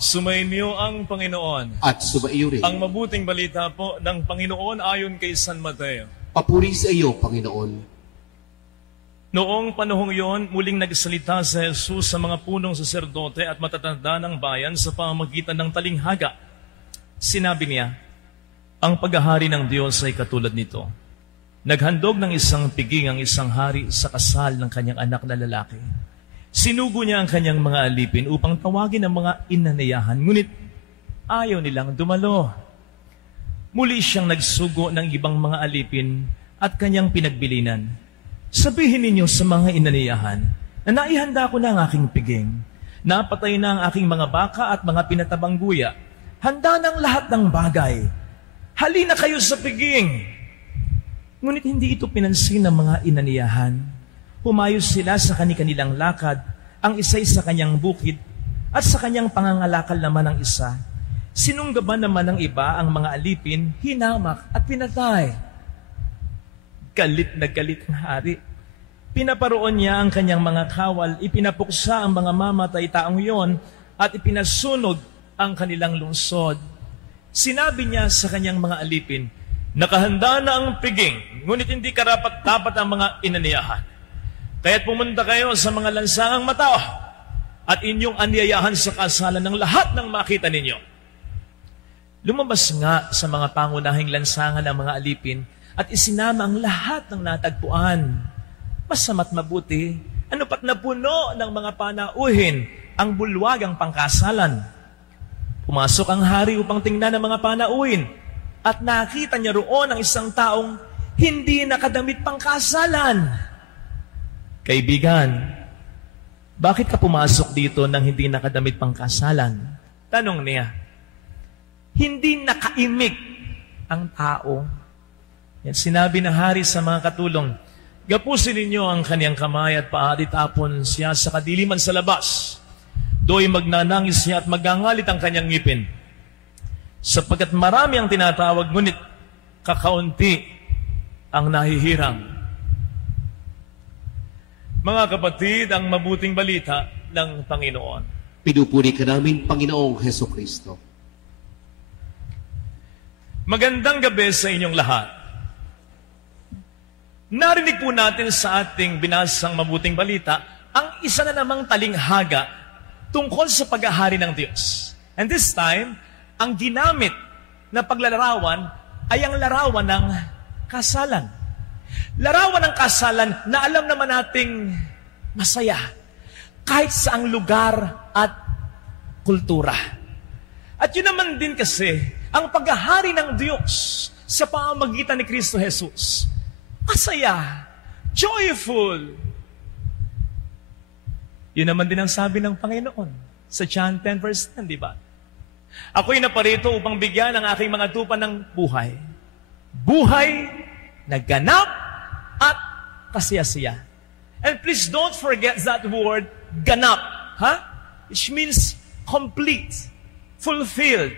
Sumainyo ang Panginoon. At sumaiyo rin. Ang mabuting balita po ng Panginoon ayon kay San Mateo. Papuri sa iyo, Panginoon. Noong panahong yon, muling nagsalita si Jesus sa mga punong saserdote at matatanda ng bayan sa pamamagitan ng talinghaga. Sinabi niya, ang paghahari ng Diyos ay katulad nito. Naghandog ng isang piging ang isang hari sa kasal ng kanyang anak na lalaki. Sinugo niya ang kanyang mga alipin upang tawagin ang mga inanayahan, ngunit ayaw nilang dumalo. Muli siyang nagsugo ng ibang mga alipin at kanyang pinagbilinan. Sabihin ninyo sa mga inanayahan na naihanda ko na ang aking piging. Napatay na ang aking mga baka at mga pinatabang guya. Handa ng lahat ng bagay. Halina kayo sa piging. Ngunit hindi ito pinansin ng mga inanayahan. Humayos sila sa kanilang lakad, ang isa'y sa kanyang bukid, at sa kanyang pangangalakal naman ang isa. Sinunggaban naman ng iba ang mga alipin, hinamak at pinatay. Galit na galit ang hari. Pinaparoon niya ang kanyang mga kawal, ipinapuksa ang mga mamatay taong yon, at ipinasunog ang kanilang lungsod. Sinabi niya sa kanyang mga alipin, nakahanda na ang piging, ngunit hindi karapat-dapat ang mga inaniyahan. Kaya't pumunta kayo sa mga lansangang matao at inyong aniyayahan sa kasalan ng lahat ng makita ninyo. Lumabas nga sa mga pangunahing lansangan ng mga alipin at isinama ang lahat ng natagpuan. Masama't mabuti, ano pat napuno ng mga panauhin ang bulwagang pangkasalan. Pumasok ang hari upang tingnan ang mga panauhin at nakita niya roon ang isang taong hindi nakadamit pangkasalan. Kaibigan, bakit ka pumasok dito nang hindi nakadamit pangkasalan? Tanong niya. Hindi nakaimik ang tao. Yan sinabi ng hari sa mga katulong, gapusin ninyo ang kanyang kamay at paadit-apon siya sa kadiliman sa labas. Do'y magnanangis siya at magangalit ang kanyang ngipin. Sapagkat marami ang tinatawag, ngunit kakaunti ang nahihirang. Mga kapatid, ang mabuting balita ng Panginoon. Pinupuri ka namin, Panginoong Heso Kristo. Magandang gabi sa inyong lahat. Narinig po natin sa ating binasang mabuting balita ang isa na namang talinghaga tungkol sa paghahari ng Diyos. And this time, ang ginamit na paglalarawan ay ang larawan ng kasalan. Larawan ng kasalan na alam naman nating masaya kahit saang lugar at kultura. At yun naman din kasi ang paghahari ng Diyos sa pamamagitan ni Kristo Jesus. Masaya, joyful. Yun naman din ang sabi ng Panginoon sa John 10 verse 10, di ba? Ako'y naparito upang bigyan ang aking mga tupa ng buhay. Buhay na ganap at kasiyasiya. And please don't forget that word, ganap. Huh? Which means complete, fulfilled,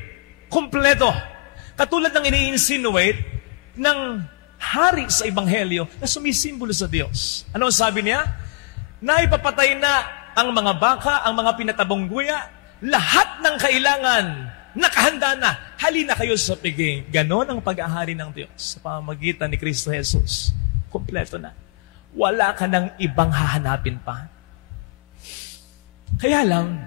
kompleto. Katulad ng ini-insinuate ng hari sa Ebanghelyo na sumisimbolo sa Diyos. Ano ang sabi niya? Naipapatay na ang mga baka, ang mga pinatabong guya, lahat ng kailangan, nakahanda na, halina kayo sa piging. Ganon ang pag-ahari ng Diyos sa pamamagitan ni Kristo Jesus. Kompleto na. Wala ka ng ibang hahanapin pa. Kaya lang,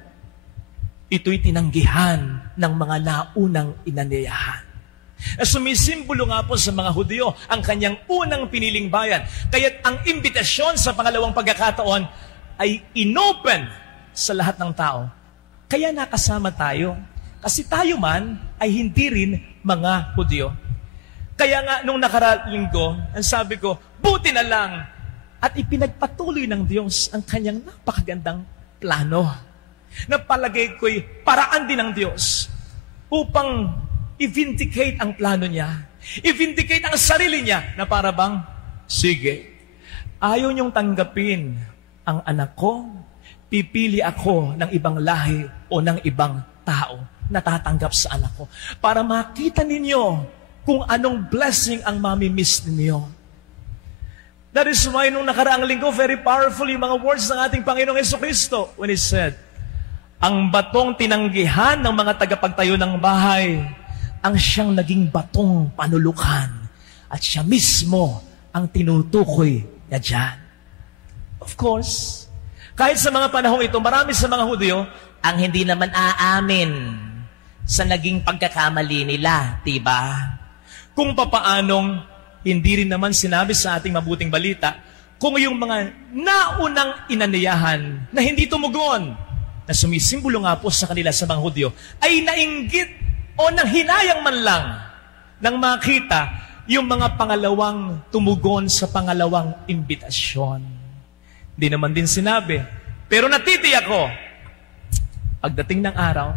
ito'y tinanggihan ng mga naunang inanayahan. Sumisimbolo nga po sa mga Hudyo ang kanyang unang piniling bayan. Kaya't ang imbitasyon sa pangalawang pagkakataon ay inopen sa lahat ng tao. Kaya nakasama tayo. Kasi tayo man ay hindi rin mga Hudyo. Kaya nga nung nakaralinggo, ang sabi ko, buti na lang at ipinagpatuloy ng Diyos ang kanyang napakagandang plano. Napalagay ko'y paraan din ng Diyos upang i-vindicate ang plano niya. I-vindicate ang sarili niya na para bang, sige, ayaw niyong tanggapin ang anak ko, pipili ako ng ibang lahi o ng ibang tao na tatanggap sa anak ko para makita ninyo kung anong blessing ang mami-miss ninyo. That is why nung nakaraang linggo, very powerful yung mga words ng ating Panginoong Jesucristo when He said, Ang batong tinanggihan ng mga tagapagtayo ng bahay, ang siyang naging batong panulukan. At siya mismo ang tinutukoy niya dyan. Of course, kahit sa mga panahong ito, marami sa mga Hudyo ang hindi naman aamin sa naging pagkakamali nila, diba? Kung papaanong hindi rin naman sinabi sa ating mabuting balita, kung yung mga naunang inaniyahan na hindi tumugon, na sumisimbolo nga po sa kanila sa mga Hudyo, ay nainggit o nanghinayang man lang nang makita yung mga pangalawang tumugon sa pangalawang imbitasyon. Hindi naman din sinabi, pero natitiyak ko, pagdating ng araw,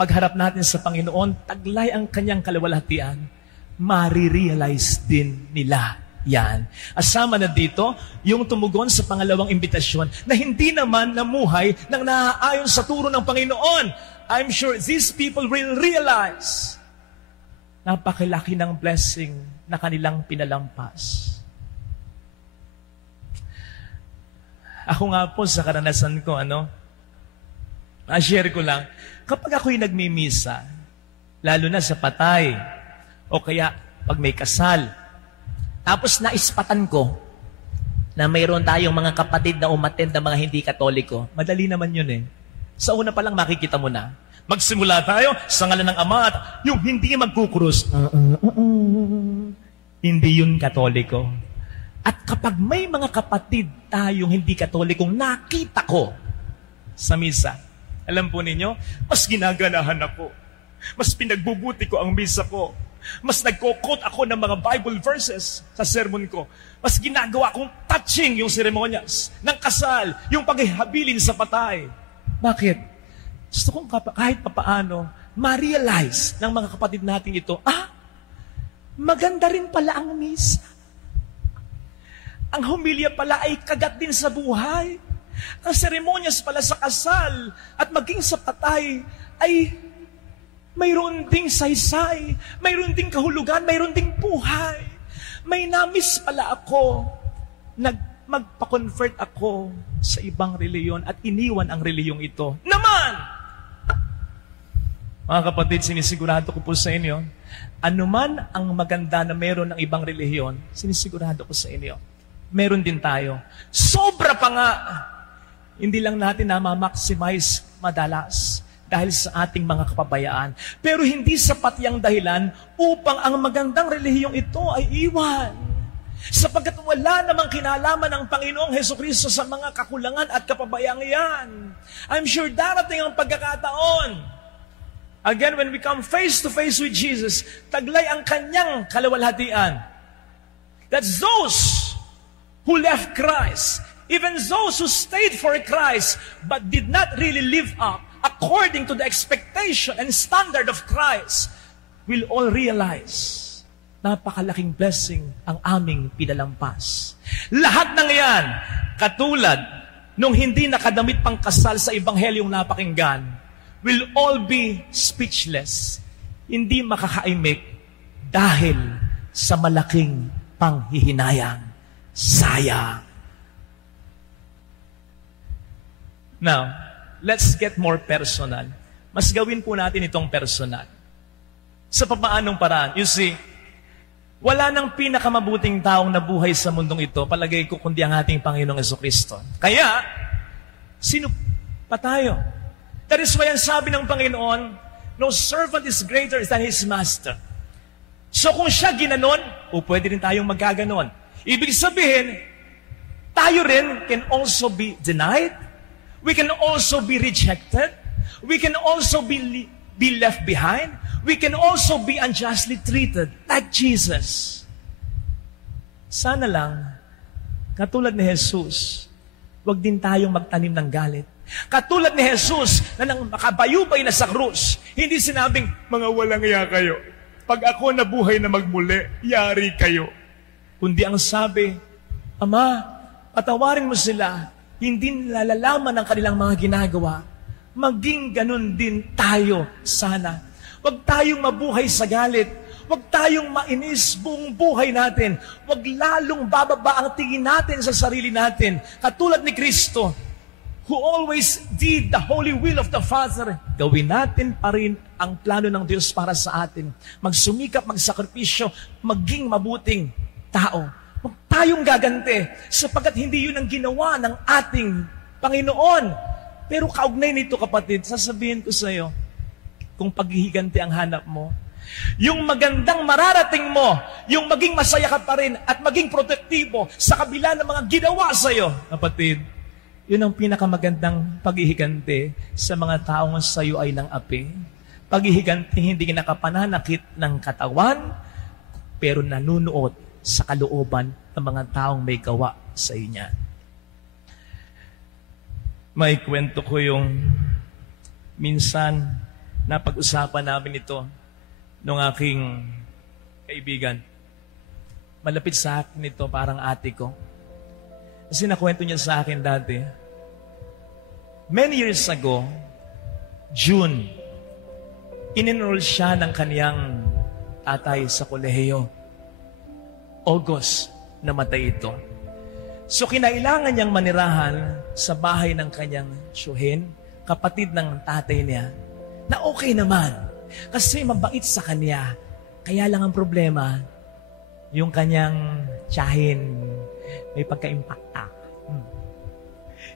pagharap natin sa Panginoon, taglay ang kanyang kalawalhatian, marirealize din nila yan. Asama na dito, yung tumugon sa pangalawang imbitasyon na hindi naman namuhay nang naaayon sa turo ng Panginoon. I'm sure these people will realize napakalaki ng blessing na kanilang pinalampas. Ako nga po sa karanasan ko, share ko lang, kapag ako'y nagmimisa, lalo na sa patay, o kaya pag may kasal, tapos naispatan ko na mayroon tayong mga kapatid na umattend na mga hindi Katoliko. Madali naman yun eh. Sa una pa lang makikita mo na. Magsimula tayo sa ngalan ng Ama at yung hindi magkukrus. Hindi yun Katoliko. At kapag may mga kapatid tayong hindi Katolikong nakita ko sa misa, alam po ninyo, mas ginaganahan ako. Mas pinagbubuti ko ang misa ko. Mas nagko-quote ako ng mga Bible verses sa sermon ko. Mas ginagawa kong touching yung seremonyas ng kasal, yung paghihabilin sa patay. Bakit? Gusto kong kahit papaano, ma-realize ng mga kapatid natin ito, maganda rin pala ang misa. Ang humilya pala ay kagat din sa buhay. Ang seremonyas pala sa kasal at maging sa patay ay mayroon ding saysay, mayroon ding kahulugan, mayroon ding buhay. May namis pala ako. Magpa-convert ako sa ibang reliyon at iniwan ang reliyong ito. Naman! Mga kapatid, sinisigurado ko po sa inyo, anuman ang maganda na meron ng ibang reliyon, sinisigurado ko sa inyo, meron din tayo. Sobra pa nga, hindi lang natin na ma-maximize madalas dahil sa ating mga kapabayaan. Pero hindi sapat yang dahilan upang ang magandang relihiyong ito ay iwan. Sapagkat wala namang kinalaman ng Panginoong Hesukristo sa mga kakulangan at kapabayaan yan. I'm sure darating ang pagkakataon. Again, when we come face to face with Jesus, taglay ang kanyang kalawalhatian. That's those who left Christ, even those who stayed for Christ, but did not really live up according to the expectation and standard of Christ, will all realize napakalaking blessing ang aming pinalampas. Lahat ng yan, katulad nung hindi nakadamit pang kasal sa Ebanghelyong napakinggan, will all be speechless, hindi makakaimik dahil sa malaking panghihinayang. Sayang. Now, let's get more personal. Mas gawin po natin itong personal. Sa papaanong paraan? You see, wala nang pinakamabuting taong nabuhay sa mundong ito, palagay ko, kundi ang ating Panginoong Jesucristo. Kaya, sino pa tayo? That is why ang sabi ng Panginoon, no servant is greater than his master. So kung siya ginanon, pwede rin tayong magkaganon. Ibig sabihin, tayo rin can also be denied. We can also be rejected. We can also be left behind. We can also be unjustly treated like Jesus. Sana lang, katulad ni Jesus, wag din tayong magtanim ng galit. Katulad ni Jesus na nang makabayubay na sa krus, hindi sinabing, mga walang iya kayo. Pag ako nabuhay na magmuli, yari kayo. Kundi ang sabi, Ama, patawarin mo sila, hindi nalalaman ang kanilang mga ginagawa. Maging ganun din tayo sana. Huwag tayong mabuhay sa galit. Huwag tayong mainis buong buhay natin. Huwag lalong bababa ang tingin natin sa sarili natin. Katulad ni Kristo, who always did the holy will of the Father, gawin natin pa rin ang plano ng Diyos para sa atin. Magsumikap, magsakripisyo, maging mabuting tao. Huwag tayong gaganti, sapagkat hindi yun ang ginawa ng ating Panginoon. Pero kaugnay nito, kapatid, sasabihin ko sa iyo, kung paghihiganti ang hanap mo, yung magandang mararating mo, yung maging masaya ka pa rin at maging protektibo sa kabila ng mga ginawa sa iyo, kapatid, yun ang pinakamagandang paghihiganti sa mga taong sa iyo ay ng api. Paghihiganti hindi nakapananakit ng katawan, pero nanunuot sa kalooban ng mga taong may gawa sa iyo niya. May kwento ko yung minsan napag-usapan namin ito nung aking kaibigan. Malapit sa akin ito, parang ate ko. Kasi nakwento niya sa akin dati. Many years ago, June, in-enroll siya ng kaniyang tatay sa kolehiyo. August, namatay ito. So kinailangan niyang manirahan sa bahay ng kanyang tiyuhin, kapatid ng tatay niya, na okay naman. Kasi mabait sa kanya. Kaya lang ang problema, yung kanyang tiyahin, may pagka-impacta.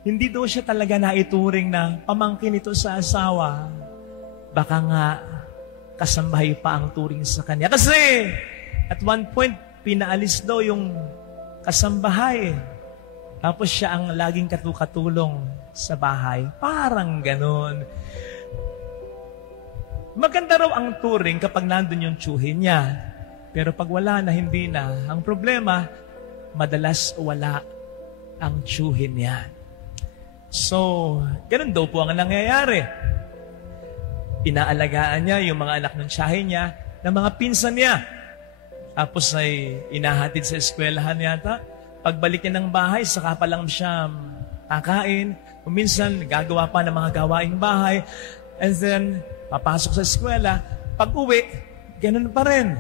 Hindi daw siya talaga naituring na pamangkin ito sa asawa. Baka nga kasambahay pa ang turing sa kanya. Kasi at one point, pinaalis daw yung kasambahay. Tapos siya ang laging katulong sa bahay. Parang ganon. Maganda raw ang turing kapag nandun yung tiyuhin niya. Pero pag wala na, hindi na. Ang problema, madalas wala ang tiyuhin niya. So, ganun daw po ang nangyayari. Inaalagaan niya yung mga anak ng tiyahin niya, ng mga pinsan niya. Tapos ay inahatid sa eskwelahan yata. Pagbalik niya ng bahay, saka pa lang siya kakain. Minsan, gagawa pa ng mga gawaing bahay. And then, papasok sa eskwela, pag uwi, ganun pa rin.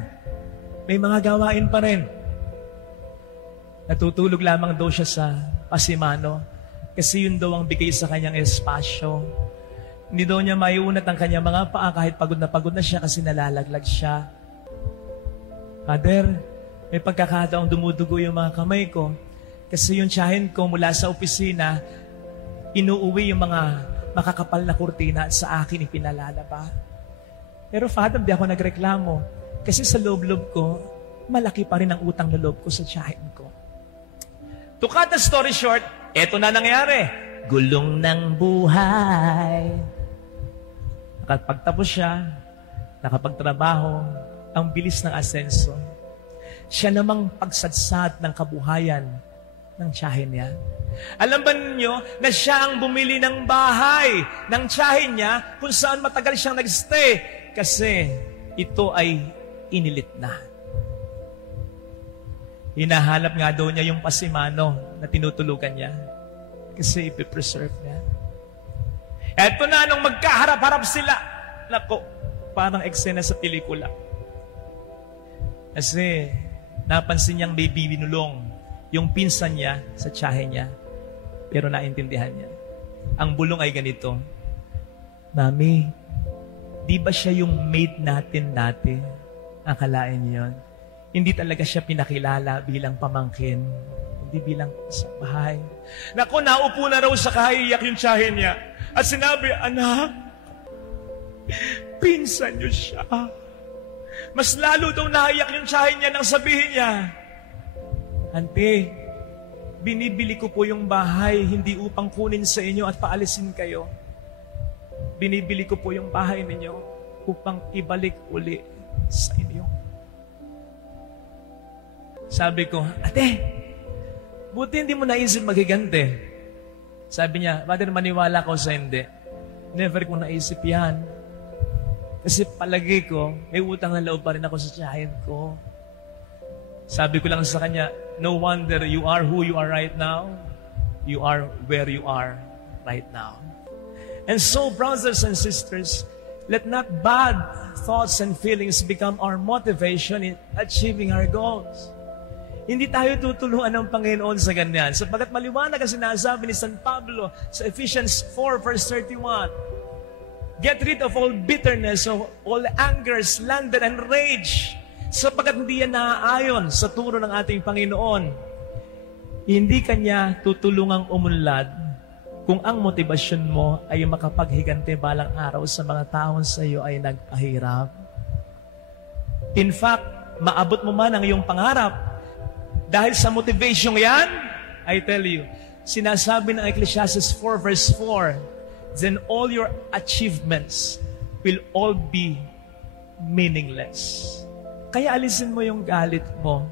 May mga gawain pa rin. Natutulog lamang daw siya sa pasimano kasi yun daw ang bigay sa kanyang espasyo. Hindi daw niya maiunat ang kanyang mga paa kahit pagod na siya kasi nalalaglag siya. Father, may pagkakataong dumudugo yung mga kamay ko kasi yung tiyahin ko mula sa opisina, inuuwi yung mga makakapal na kurtina at sa akin ipinalalaba. Pero Father, di ako nagreklamo kasi sa loob-loob ko, malaki pa rin ang utang na loob ko sa tiyahin ko. To cut the story short, eto na nangyari. Gulong ng buhay. Nakapagtapos siya, nakapagtrabaho, ang bilis ng asenso. Siya namang pagsadsad ng kabuhayan ng tiyahin niya. Alam ba ninyo na siya ang bumili ng bahay ng tiyahin niya kung saan matagal siyang nagstay kasi ito ay inilit na. Hinahanap nga daw niya yung pasimano na tinutulugan niya kasi ipipreserve niya. Eto na, nung magkaharap-harap sila, nako, parang eksena sa pelikula. Kasi napansin niyang may binulong yung pinsan niya sa tiyahin niya. Pero naintindihan niya. Ang bulong ay ganito, Mami, di ba siya yung maid natin dati? Akalain niyo yun? Hindi talaga siya pinakilala bilang pamangkin. Hindi bilang sa bahay. Naku, naupo na raw sa kahiyak yung tiyahin niya. At sinabi, Anak, pinsan niyo siya. Mas lalo daw nahiyak yung tiyahin niya nang sabihin niya, Ante, binibili ko po yung bahay hindi upang kunin sa inyo at paalisin kayo. Binibili ko po yung bahay ninyo upang ibalik uli sa inyo. Sabi ko, Ate, buti hindi mo naisip magigante. Sabi niya, Father, maniwala ko sa hindi. Never ko naisip yan. Kasi palagi ko, may utang na loob pa rin ako sa tiyahin ko. Sabi ko lang sa kanya, no wonder you are who you are right now. You are where you are right now. And so, brothers and sisters, let not bad thoughts and feelings become our motivation in achieving our goals. Hindi tayo tutulungan ng Panginoon sa ganyan. Sapagkat maliwanag ang sinasabi ni San Pablo sa Ephesians 4 verse 31. Get rid of all bitterness, of all anger, slander, and rage. Sapagkat hindi yan naaayon sa turo ng ating Panginoon. Hindi kanya tutulungang umunlad kung ang motibasyon mo ay makapaghigante balang araw sa mga taong sa iyo ay nagpahirap. In fact, maabot mo man ang iyong pangarap dahil sa motivation yan, I tell you, sinasabi ng Ecclesiastes 4 verse 4, then all your achievements will all be meaningless. Kaya alisin mo yung galit mo.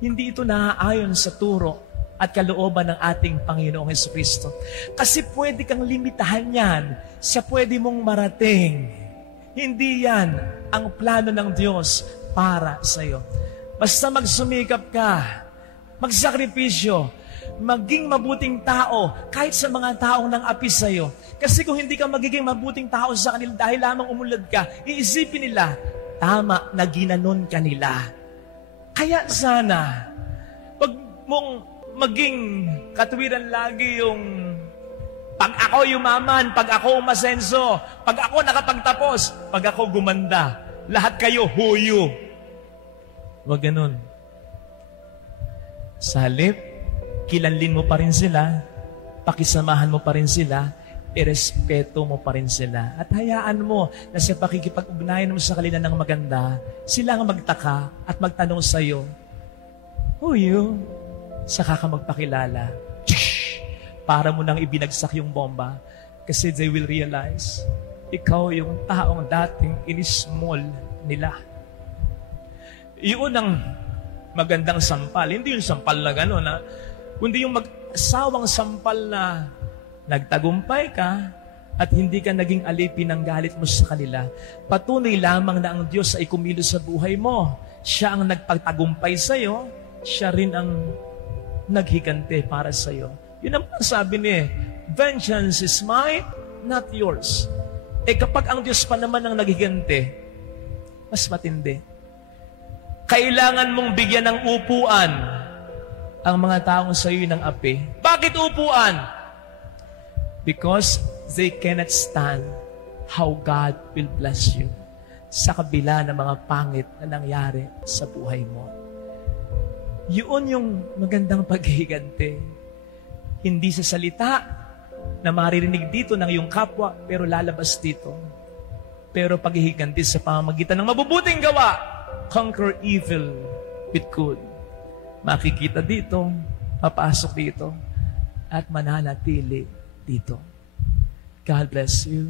Hindi ito naaayon sa turo at kalooban ng ating Panginoong Jesucristo. Kasi pwede kang limitahan yan sa pwede mong marating. Hindi yan ang plano ng Diyos para sa iyo. Basta magsumikap ka, magsakripisyo, maging mabuting tao kahit sa mga taong nang api sa iyo. Kasi kung hindi ka magiging mabuting tao sa kanila dahil lamang umulad ka, iisipin nila, tama na ginanon ka nila. Kaya sana, wag mong maging katuwiran lagi yung pag ako yumaman, pag ako umasenso, pag ako nakapagtapos, pag ako gumanda, lahat kayo huyo. Wag ganun. Sa halip, kilanlin mo pa rin sila, pakisamahan mo pa rin sila, irespeto mo pa rin sila. At hayaan mo na sa pakikipag-ugnayan mo sa kanila ng maganda, sila ang magtaka at magtanong sa iyo, who you? Saka ka magpakilala. Para mo nang ibinagsak yung bomba. Kasi they will realize, ikaw yung taong dating inismall nila. Iyon ang magandang sampal. Hindi yung sampal na gano'n, kundi yung mag-asawang sampal na nagtagumpay ka at hindi ka naging alipin ng galit mo sa kanila. Patunay lamang na ang Diyos ay kumilos sa buhay mo. Siya ang nagpagtagumpay sa iyo. Siya rin ang naghigante para sa iyo. Yun ang sabi niya, vengeance is mine, not yours. Kapag ang Diyos pa naman ang naghigante, mas matindi. Kailangan mong bigyan ng upuan ang mga taong sa iyo ng api. Bakit upuan? Because they cannot stand how God will bless you sa kabila ng mga pangit na nangyari sa buhay mo. Yun yung magandang paghihigante. Hindi sa salita na maririnig dito ng iyong kapwa, pero lalabas dito. Pero paghihiganti sa pamamagitan ng mabubuting gawa, conquer evil with good. Makikita dito, papasok dito, at mananatili dito. God bless you.